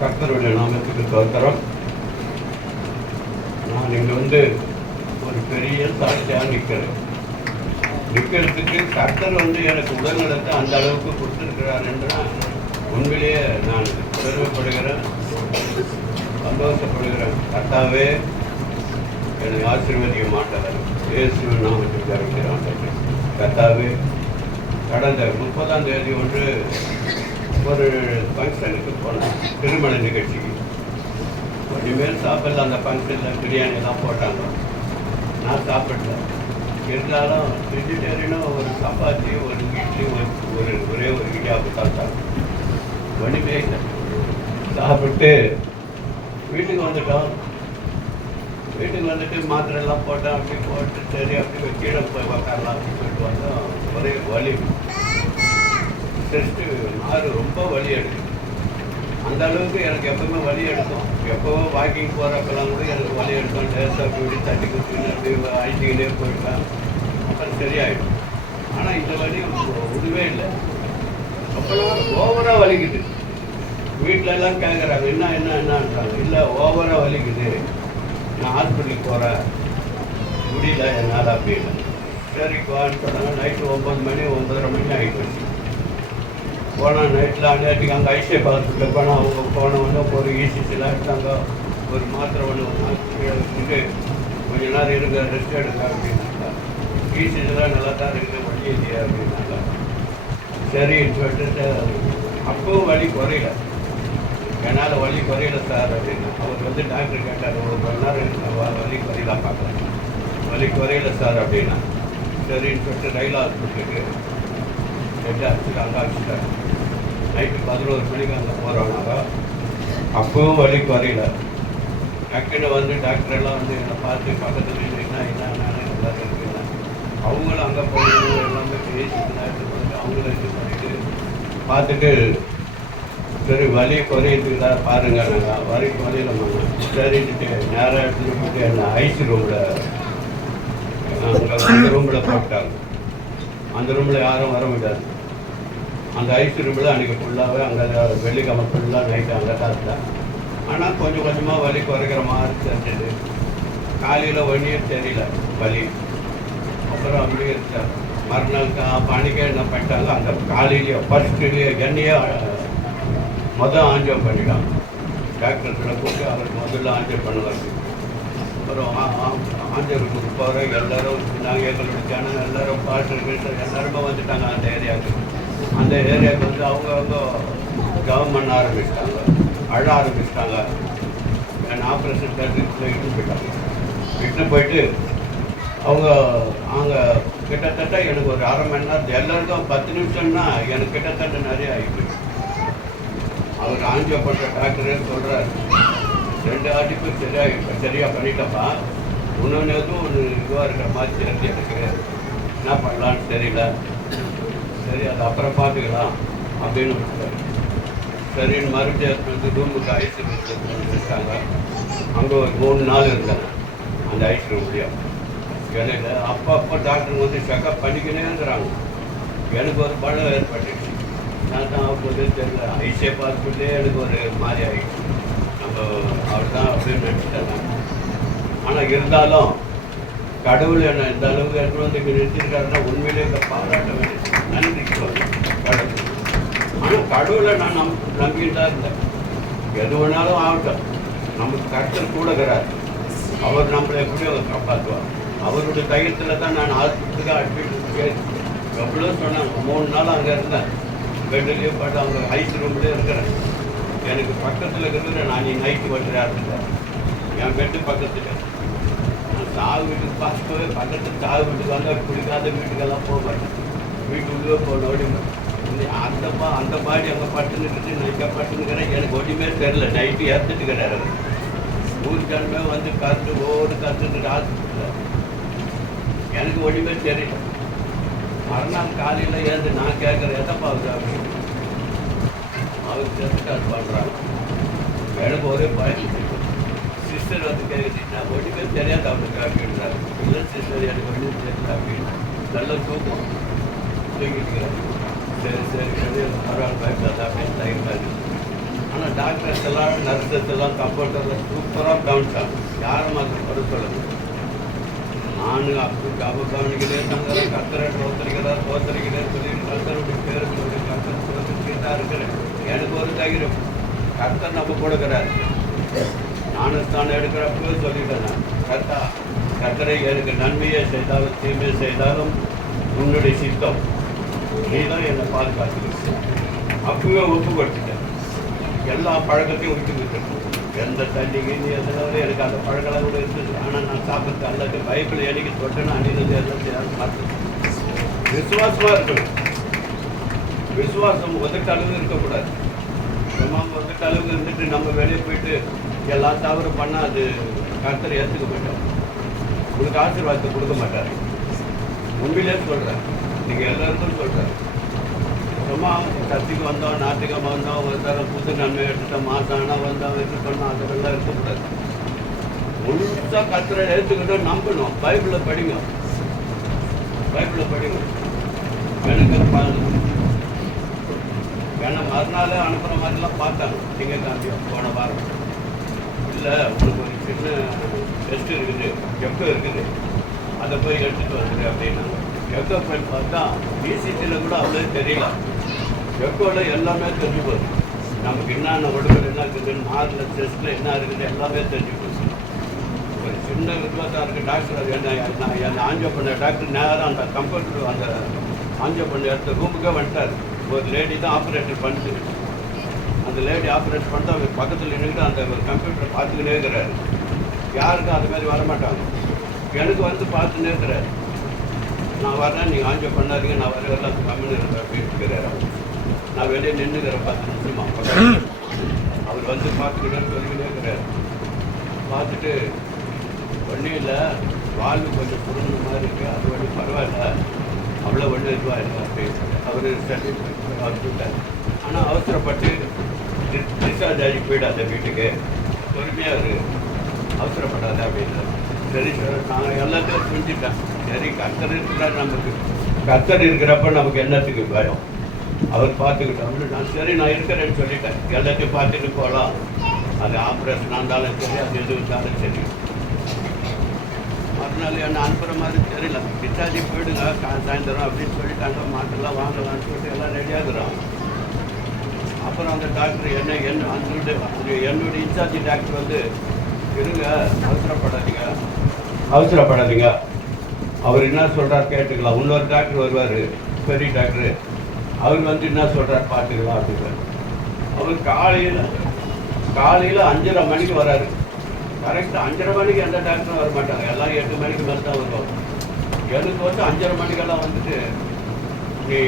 கர்த்தருடைய நாமத்துக்கு ஸ்தோத்திரம். நான் இங்கே ஒரு பெரிய சாட்சியாக நிற்கிறதுக்கு கர்த்தர் எனக்கு உடல்நலத்தை அந்த அளவுக்கு கொடுத்துருக்கிறார் என்றால் உண்மையிலேயே நான் பெருமைப்படுகிறேன், சந்தோஷப்படுகிறேன். கர்த்தாவே என்னை ஆசீர்வதிக்க மாட்டார். இயேசுவின் நாமத்தில் ஜெபிக்கிறேன். கர்த்தாவே, கடந்த 30ஆம் தேதி ஒரு ஃபங்க்ஷனுக்கு போனேன், திருமண நிகழ்ச்சிக்கு. இனிமேல் சாப்பிடல. அந்த ஃபங்க்ஷனில் பிரியாணிலாம் போட்டாங்க, நான் சாப்பிடல. இருந்தாலும் வெஜிடேரியனும் ஒரு சப்பாத்தி, ஒரு இட்லி, ஒரே ஒரு இடியாப்பு சாப்பிட்டாங்க. ஒன்றுமே இல்லை. சாப்பிட்டு வீட்டுக்கு வந்துட்டோம். வீட்டுக்கு வந்துட்டு மாத்திரைலாம் போட்டேன். அப்படி போட்டு சரி அப்படி கீழே போய் உக்காரலாம் அப்படின்னு சொல்லிட்டு வந்தோம். ஒரே வலி, டெஸ்ட்டு நாறு ரொம்ப வலி எடுக்கும். அந்த அளவுக்கு எனக்கு எப்பவுமே வலி எடுக்கும். எப்போவோ வாக்கிங் போகிறப்பெல்லாம் கூட எனக்கு வலி எடுக்கும். லேசாக போயிட்டு தட்டி குத்தின்னு அப்படி அழிச்சிக்கிட்டே போயிடுவேன். அப்புறம் சரியாயிடும். ஆனால் இந்த வலி உடவே இல்லை. அப்போலாம் ஓவராக வலிக்குது. வீட்டில எல்லாம் கேட்குறாங்க, என்னன்றாங்க. இல்லை, ஓவராக வலிக்குது, நான் ஹாஸ்பிட்டலுக்கு போகிறேன், முடியல என்னால் அப்படின்னு. சரிக்குவான்னு சொன்னாங்க. நைட்டு 9 மணி 9:30 மணி ஆகிட்டு போனால் நைட்டில் நேற்றுக்கு அங்கே ஐசிஎஃப் ஹாஸ்பிட்டலில் போனால் அவங்க போனவொன்னே ஒரு இசிசிலாம் எடுத்தாங்க. ஒரு மாத்திரை வச்சுட்டு கொஞ்ச நேரம் இருங்க, ரெஸ்ட் எடுங்க அப்படின்னாங்க. இசிசிலாம் நல்லா தான் இருக்குது, வழி இல்லையா அப்படின்னாங்க. சரின்னு சொல்லிட்டு அப்பவும் வலி குறையல. என்னால் வலி குறையல சார் அப்படின்னு. அவர் டாக்டர் கேட்டார், ஒரு மணி நேரம் இருக்கு, வலி குறையலாம் பார்க்கலாம். வலி குறையல சார் அப்படின்னா. சரின்னு சொல்லிட்டு ரயில் ஹாஸ்பிட்டலுக்கு அடிச்சுட்டு அங்கே அடிச்சுட்டாங்க. நைட்டு 11 மணிக்கு அங்கே போகிறோம்னாக்கா அப்பவும் வலி குறையல. டக்குன்னு டாக்டர் எல்லாம் என்னை பார்த்து பக்கத்தில் என்ன எல்லாரும் இருக்குன்னா அவங்களும் அங்கே போய் எல்லாமே பேசிட்டு நேரத்துக்கு அவங்களும் இது பண்ணிட்டு பார்த்துட்டு சரி வலி குறையிறதுக்கு தான் பாருங்க. நாங்கள் வலி குறையில சரிட்டு நேராக எடுத்துகிட்டு போயிட்டு என்ன ஐசி ரூமில் அந்த ரூமில் போட்டாங்க. அந்த ரூமில் யாரும் வர முடியாது. அந்த ஐசி ரூமில் அன்றைக்கி ஃபுல்லாகவே அங்கே வெள்ளிக்கிழமை ஃபுல்லாக நைட்டு அங்கே தான் இருந்தேன். ஆனால் கொஞ்சம் கொஞ்சமாக வலி குறைக்கிற மாதிரி தெரிஞ்சது. காலையில் ஒன்றியே தெரியல வலி. அப்புறம் அப்படியே இருந்தேன். மறுநாள் பணிக்கே என்ன பண்ணிட்டாங்க, அந்த காலையிலேயே ஃபஸ்ட்டுலேயே என்னையே ஆஞ்சியோ பண்ணிட்டாங்க. டாக்டர்களை கூப்பிட்டு அவர் முதல்ல ஆஞ்சியோ பண்ணுவார். அப்புறம் ஆஞ்சருக்கு போகிற எல்லோரும் நாங்கள் எங்களுடைய ஜனம் எல்லோரும் பாட்டு எல்லாருமே வந்துட்டாங்க அந்த ஏரியாவுக்கு. அந்த ஏரியாவுக்கு அவங்க கவனம் பண்ண ஆரம்பிச்சிட்டாங்க, அழ ஆரம்பிச்சிட்டாங்க. என் ஆப்ரேஷன் தேட்டருக்குள்ளே இட்டு போயிட்டாங்க. இட்டு போயிட்டு அவங்க கிட்டத்தட்ட எனக்கு ஒரு அரை மணி நேரம், எல்லாருக்கும் 10 நிமிஷம்னா எனக்கு கிட்டத்தட்ட நிறைய ஆகிட்டு. அவர் ஆஞ்சியோ பண்ணுற டாக்டரே சொல்கிறார், 2 ஆட்டிப்பு சரியாக பண்ணிட்டப்பா, இன்னொன்று எதுவும் ஒன்று இதுவாக இருக்கிற மாதிரி தெரிஞ்சு எனக்கு என்ன பண்ணலான்னு தெரியல, சரி அது அப்புறம் பார்த்துக்கலாம் அப்படின்னு விட்டார். சரின்னு மறுபடியும் ரூமுக்கு ஐஸ் ரூம் வச்சாங்க. அங்கே ஒரு 3 நாள் இருந்தேன் அந்த ஐஸ் ரூம்லேயும். இடையில அப்போ டாக்டர் செக்கப் பண்ணிக்கினே இருக்கிறாங்க. எனக்கு ஒரு பலம் ஏற்பட்டுச்சு. நான் தான் அப்போதே தெரியல, ஐசிஎஃப் ஹாஸ்பிட்டலே எனக்கு ஒரு மாதிரி ஆகிடுச்சு. அவர் தான் அப்படின்னு நினச்சிட்டேன். ஆனால் இருந்தாலும் கடவுள் என்னை இந்த அளவுக்கு எடுத்து நிறுத்திருக்காருன்னா உண்மையிலே இந்த பாராட்ட வேண்டியது, நன்றி கடவுள். ஆனால் கடவுளை நான் நம்பிக்கிட்டு தான் இருந்தேன். எது வேணாலும் ஆகட்டும், நமக்கு கர்த்தர் கூட இருக்கிறார். அவர் நம்மளை எப்படியோ காப்பாற்றுவார். அவருடைய தைரியத்தில் தான் நான் ஹாஸ்பிட்டலுக்கு அட்மிட் எவ்வளோ சொன்னாங்க. 3 நாள் அங்கே இருந்தேன். பெட்லேயே பட்டு அவங்க ஐஸ் ரூம்லேயே இருக்கிறேன். எனக்கு பக்கத்தில் இருக்கிற நான் நைட்டு வந்துட்டு இருந்தேன். என் பெட்டு பக்கத்தில். நான் சாவு வீட்டுக்கு பார்க்கவே பக்கத்தில் சாவு வீட்டுக்கு வந்தால் பிடிக்காத வீட்டுக்கெல்லாம் போக மாட்டேன். வீட்டுக்குள்ளே போனோடி அந்த பாடி அங்கே பட்டுன்னுக்கிட்டு நான் இங்கே பட்டுன்னுக்கிறேன். எனக்கு ஒன்றுமே தெரில. நைட்டு ஏற்றுட்டு கிடையாது. ஊருக்கானுமே கற்று ஒவ்வொரு கற்றுட்டு ஹாஸ்பிட்டலில் எனக்கு ஒன்றுமே தெரியல. மறுநாள் காலையில் ஏந்து நான் கேட்குறேன், எதப்பா அப்படின்னு. அவர் டெஸ்ட் பண்ணுறாங்க. எனக்கு ஒரே பயம். சிஸ்டர் கேட்குது, நான் ஒன்றுமே தெரியாது அவனுக்கு அப்படின்றாரு. இல்லை சிஸ்டர், எனக்கு ஒன்றும் தெரியல அப்படின்னு. நல்ல தூக்கம் தூங்கிட்டு சரி சரி பரவாயில்ல பயப்படாத அப்படின்னு தயிர்த்தாரு. ஆனால் ஆனால் டாக்டர்ஸ் எல்லாம் நர்சஸ் எல்லாம் கம்பவுண்டர்லாம் சூப்பராக கவனிச்சாங்க. யாரும் மாத்திரம் குறை சொல்லணும். நானும் அப்போ கவனிக்கிறே தங்குறேன், கத்துறேன், தோத்தரிக்கிறேன் சொல்லி கர்த்தருடைய பேரை சொல்லி கர்த்தர் சொல்லிட்டு தான் இருக்கிறேன். எனக்கு ஒரு தைரியம், கர்த்தர் நம்ம கொடுக்குறாரு. ஞானஸ்தானம் எடுக்கிறப்பவே சொல்லிட்டேன் நான், கர்த்தரை எனக்கு நன்மையை செய்தாலும் தீமையை செய்தாலும் உன்னுடைய சித்தம், நீ தான் என்னை பாதுகாத்துக்கிட்டு. அப்பவே ஒப்பு கொடுத்துட்டேன். எல்லா பழக்கத்தையும் விட்டுக்கிட்டேன். எந்த தண்ணி கிண்ணி எதுனால எனக்கு அந்த பழக்கெல்லாம் கூட இருந்தது. ஆனால் நான் சாப்பிட்றது அல்லது பைப்பில் எனக்கு தொட்டேன்னா அணிந்தது எல்லாம் செய்யாது பார்த்தேன். விசுவாசமாக இருக்கணும். விசுவாசம் ஒதுக்க அளவு இருக்கக்கூடாது. சும்மா ஒதுக்க அளவுக்கு இருந்துட்டு நம்ம வெளியே போயிட்டு எல்லா தவறு பண்ணால் அது கர்த்தரை ஏற்றுக்க மாட்டோம். உங்களுக்கு ஆசீர்வாதத்தை கொடுக்க மாட்டார். உண்மையிலே சொல்கிறேன், நீங்கள் எல்லாருக்கும் சொல்கிறேன். சும்மா சர்ச்சைக்கு வந்தோம், நாட்டுக்கு வந்தோம், ஒரு தரம் புது நன்மை எடுத்துட்டோம், மாதம் ஆனால் வந்தோம் என்று சொன்னோம், அதெல்லாம் இருக்கக்கூடாது. முழுசாக கர்த்தரை எடுத்துக்கிட்டோம், நம்பணும். பைபிளில் படிங்க, பைபிளில் படிங்க. எனக்கு ஏன்னா மறுநாள் அனுப்புகிற மாதிரிலாம் பார்த்தாங்க. திங்கட்கிழமையும் போன வாரம் இல்லை, உங்களுக்கு ஒரு சின்ன டெஸ்ட் இருக்குது, எஃப்ஓ இருக்குது, அதை போய் எடுத்துகிட்டு வந்துடு அப்படின்னாங்க. எஃப்ஓ போய் பார்த்தா பிசிசியில் கூட அவ்வளோ தெரியல. எஃப்ஓவில் எல்லாமே தெரிஞ்சு போகுது. நமக்கு என்னென்ன உடம்புல என்ன இருக்குதுன்னு, மாரில் டெஸ்ட்டில் என்ன இருக்குது எல்லாமே தெரிஞ்சு போச்சு. ஒரு சின்ன வித்தியாசம் இருக்குது. டாக்டர் அது என்ன ஆஞ்சோ பண்ண டாக்டர் நேரம் அந்த கம்ப்யூட்டர் அந்த ஆஞ்சோ பண்ண இடத்த ரூமுக்கே வந்துட்டார். ஒரு லேடி தான் ஆப்ரேட்டர் பண்ணுது. அந்த லேடி ஆப்ரேட் பண்ணிட்டு அவர் பக்கத்தில் நின்றுட்டு அந்த ஒரு கம்ப்யூட்டரை பார்த்துக்கிட்டே இருக்கிறாரு. யாருக்கும் அது மாதிரி வரமாட்டாங்க. எனக்கு வந்து பார்த்துன்னே இருக்கிறார். நான் வரேன், நீங்கள் ஆஞ்சோ பண்ணாதீங்க, நான் வரலாம் அந்த கம்மியில் இருக்கிறேன் அப்படின்னு இருக்கிறார். நான் வெளியே நின்றுக்கிறேன் 10 நிமிஷமா. அவர் வந்து பார்த்துக்கிட்டே சொல்லிக்கிட்டே இருக்கிறார். பார்த்துட்டு ஒன்றும் இல்லை, வாழ்வு கொஞ்சம் புரிஞ்ச மாதிரி இருக்குது, அது ஒன்றும் பரவாயில்ல, அவ்வளோ ஒன்றும் இதுவாக இல்லை அப்படின்னு அவர் சர்டிஃபிகேட். ஆனால் அவசரப்பட்டு டிஸ்சார்ஜ் ஆகி போயிடாத வீட்டுக்கு, பொறுமையாக அவர் அவசரப்படாத அப்படின்னு. சரி சார், நான் எல்லாத்தையும் புரிஞ்சுட்டேன். சரி, கர்த்தர் இருக்கிறார், நமக்கு கர்த்தர் இருக்கிறப்ப நமக்கு என்னத்துக்கு பயம், அவர் பார்த்துக்கிட்டோம். நான் சரி நான் இருக்கிறேன்னு சொல்லிட்டேன். எல்லாத்தையும் பார்த்துட்டு போகலாம். அது ஆப்ரேஷனாக இருந்தாலும் சரி, அது எது இருந்தாலும் சரி. மறுநாள் என்ன அனுப்புகிற மாதிரி தெரியல. டிஸ்சார்ஜ் போயிடுங்க சாயந்தரம் அப்படின்னு சொல்லிட்டாங்க. மாட்டெல்லாம் வாங்கலாம்னு சொல்லிட்டு எல்லாம் ரெடியாகிறோம். அப்புறம் அந்த டாக்டர் என்னுடைய இன்சார்ஜ் டாக்டர் வந்து, இருங்க, அவசரப்படாதீங்க, அவர் என்ன சொல்கிறார் கேட்டுக்கலாம், இன்னொரு டாக்டர் வருவார், பெரிய டாக்டரு, அவர் வந்து என்ன சொல்கிறார் பார்த்துக்கலாம் அப்படிங்கிறார். அவர் காலையில் 5:30 மணிக்கு வராரு. கரெக்டாக 5:30 மணிக்கு எந்த டாக்டரும் வர மாட்டாங்க. எல்லாம் 8 மணிக்கு மேலே தான் வருவாங்க. எனக்கு வந்து 5:30 மணிக்கெல்லாம் வந்துட்டு, நீ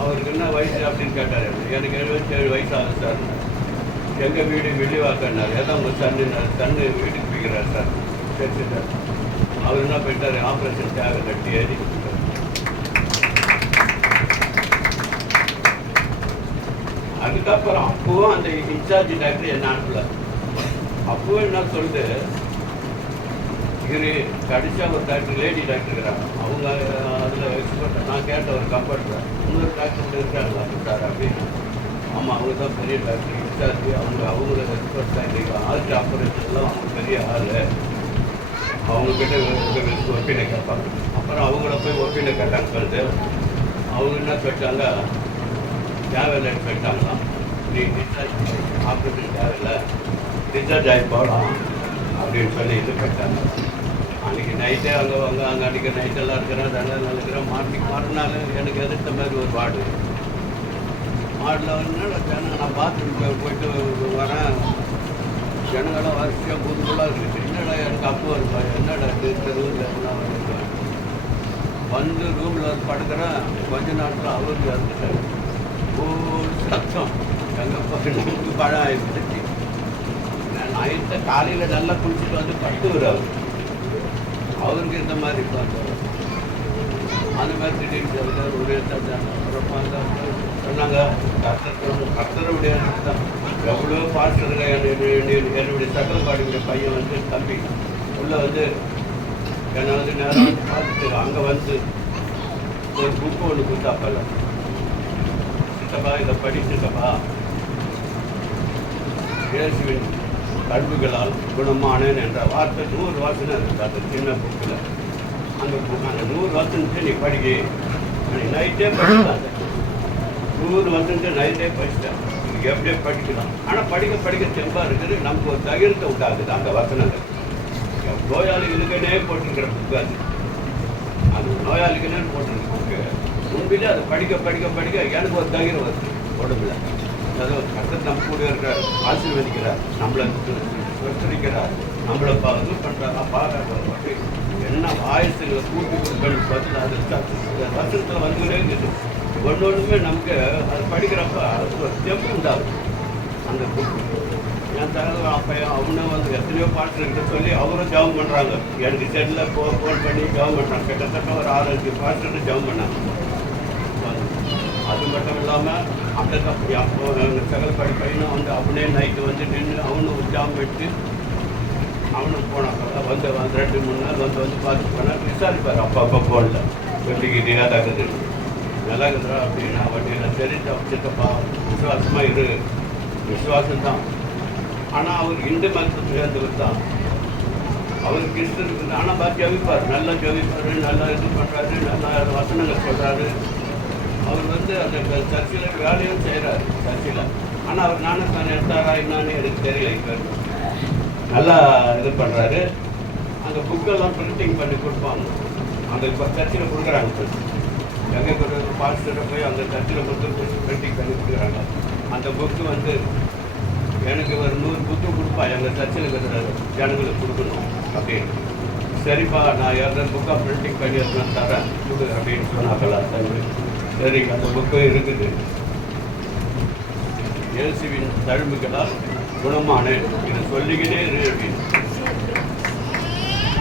அவருக்கு என்ன வயசு அப்படின்னு கேட்டார். எனக்கு 77 வயசு ஆகுது சார். எங்கள் வீடு வெளிவாக்கன்னார். ஏதோ உங்கள் சன்னு வீட்டுக்கு போய்க்கிறார் சார். சரி சார். அவர் என்ன போயிட்டார், ஆப்ரேஷன் தேவை கட்டி எழுதி கொடுத்தார். அதுக்கப்புறம் அப்பவும் அந்த இன்சார்ஜ் டாக்டர் என்ன அனுப்பல. அப்பவும் என்ன சொல்லுது, இரு கடைசியாக ஒரு டாக்டர் லேடி டாக்டர் இருக்கிறாங்க, அவங்க அதில் எக்ஸ்பர்ட். நான் கேட்ட ஒரு கம்பவுண்டர், இன்னொரு டாக்டர் இருக்கிறாங்களா சார் அப்படின்னு. ஆமாம், அவங்க தான் பெரிய டாக்டர் இன்சார்ஜ், அவங்கள எக்ஸ்பர்ட் தான். இன்றைக்கி ஆர்ட் ஆப்ரேஷன்லாம் அவங்க பெரிய ஆள், அவங்கக்கிட்ட ஒப்பீனை கேட்பாங்க. அப்புறம் அவங்கள போய் ஒப்பீனை கேட்டாங்க சொல்லுது. அவங்க என்ன சொல்லிட்டாங்க, தேவையில்லைன்னு சொல்லிட்டாங்களாம். நீ டிஸ்சார்ஜ் ஆப்ரேஷன் தேவையில்லை, டிஸ்சார்ஜ் ஆகி போகலாம் அப்படின்னு சொல்லி இது கேட்டாங்க. அன்றைக்கி நைட்டே அங்கே அன்றைக்கி நைட்டெல்லாம் இருக்கிறேன், நல்லா இருக்கிறேன். மறுநாள் எனக்கு எதிர்த்த மாதிரி ஒரு வார்டு வார்டில் வந்து நான் பாத்ரூம் போயிட்டு வரேன். ஜனங்களாம் வரிசையாக புதுக்குள்ளாக இருக்குது. என்னடா எனக்கு அப்போ இருப்பா, என்னடா இந்த ரூமில் எல்லாம் வந்து ரூமில் படுக்கிறேன். கொஞ்ச நாட்டில் அவருக்கு இறந்துட்டார். ஒரு சத்தம் எங்கே பழம் ஆகிடுச்சு. நைட்டு காலையில் நல்லா குளிச்சுட்டு வந்து படுத்துவார். அவருக்கு இந்த மாதிரி பார்த்தார். அந்த மாதிரி திடீர்னு சொல்கிறார். ஒரே அப்புறம் பார்த்தா சொன்னாங்க, கர்த்தருடைய எவ்வளோ பாட்டு என்னுடைய சக்கரப்பாடியுடைய பையன் வந்து தம்பி உள்ளே வந்து என்னை வந்து நேரம் வந்து பார்த்துட்டு அங்கே வந்து ஒரு புக்கு ஒன்று கொடுத்தாப்பல, சித்தப்பா இதை படிச்சுட்டப்பா, இயேசுவின் கல்விகளால் குணமானேன் என்ற வார்த்தை 100 வாசனை இருக்குது அந்த சின்ன புக்கில். அந்த 100 வசனத்தை நீ படிக்க நைட்டே படிக்கலாம். 100 வசனத்தை நைட்டே படிச்சிட்டேன். இது எப்படியே படிக்கலாம். ஆனால் படிக்க தெம்பாக இருக்குது. நமக்கு ஒரு தகிரத்தை உண்டாகுது அந்த வசனங்கள். நோயாளிகளுக்குனே போட்டிருக்கிற புக்கு அது நோயாளிக்குனே போட்டிருக்க புக்கு. உண்மையிலே அது படிக்க எனக்கு ஒரு தகிரம் வருது உடம்புல. அதாவது கர்த்தர் நம்ம கூட இருக்கிறார், ஆசீர்வதிக்கிறார், நம்மளை சுத்தரிக்கிறார், நம்மளை இது பண்ணுறாங்க, பாராட்டு என்ன ஆயுசுகளை கூட்டி கொடுக்கணும் பதில் அது வசனத்தில் வந்துக்கிட்டே இருக்குது. ஒன்றுமே நமக்கு அது படிக்கிறப்ப அது ஒரு தெம்பு உண்டாகும் அந்த புக்கு. என் தகவல் அப்போ அவனும் வந்து எத்தனையோ பாஸ்டர்கிட்ட சொல்லி அவரும் ஜபம் பண்ணுறாங்க. எனக்கு செல்லில் ஃபோன் பண்ணி ஜபம் பண்ணுறாங்க. கிட்டத்தட்ட ஒரு 6-5 பாஸ்டர்கிட்ட ஜபம் பண்ணாங்க. அது மட்டும் இல்லாமல் அந்த அப்போ சகல படிப்பையும் வந்து அவனே நைட்டு வந்து நின்று அவனும் ஒரு ஜாம் வச்சு அவனும் போனாங்க. வந்து 2-3 நாள் வந்து பார்த்து போனால் விசாரிப்பார் அப்போ ஃபோனில் சொல்லிக்கிட்டே அதாக்குது நல்லா இருக்குதுரா அப்படின்னு அவன் தெரிஞ்சு வச்சுக்கப்பா விசுவாசமாக இரு, விசுவாசம்தான். ஆனால் அவர் இந்து மதத்தை சேர்ந்தவர் தான். அவர் கிறிஸ்தன் இருக்குது. ஆனால் ஜெபிப்பார், நல்லா ஜெபிப்பார், நல்லா இது பண்ணுறாரு, நல்லா வசனங்கள் சொல்கிறாரு. அவர் வந்து அந்த சர்ச்சில் வேலையும் செய்கிறார் சர்ச்சில். ஆனால் அவர் ஞானஸ்தானம் எடுத்தாரா என்னான்னு எனக்கு தெரியல. இப்போ நல்லா இது பண்ணுறாரு. அந்த புக்கெல்லாம் பிரிண்டிங் பண்ணி கொடுப்பாங்க. அந்த இப்போ சர்ச்சில் கொடுக்குறாங்க. எங்கே ஒரு பாஸ்டரை போய் அந்த சர்ச்சில் கொடுத்து பிரிண்டிங் பண்ணி கொடுக்குறாங்க. அந்த புக்கு வந்து எனக்கு ஒரு 100 புக்கு கொடுப்பா எங்கள் சர்ச்சில் இருக்கிற ஜனங்களுக்கு கொடுக்கணும் அப்படின்னு. சரிப்பா நான் யாராவது புக்காக பிரிண்டிங் பண்ணி எடுத்துன்னு தரேன் கொடு அப்படின்னு சொன்னாங்களா தம்பி. சரி அந்த புக்கு இருக்குது. இயேசுவின் தழும்புகளால் குணமானேன் இதை சொல்லிக்கிட்டே இரு அப்படின்னு.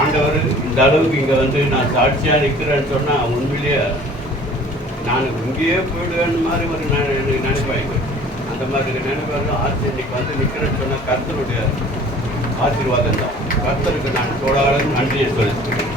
ஆண்டவர் இந்த அளவுக்கு இங்கே வந்து நான் சாட்சியாக நிற்கிறேன்னு சொன்னால் உண்மையிலேயே நான் இங்கேயே போயிடுவேன்னு மாதிரி ஒரு எனக்கு நினைப்பாங்க. அந்த மாதிரி நினைப்பாங்க. இன்னைக்கு வந்து நிற்கிறேன்னு சொன்னால் கர்த்தருடைய ஆசீர்வாதம் தான். கர்த்தருக்கு நான் தோடாலும் நன்றியை சொல்லிக்கிறேன்.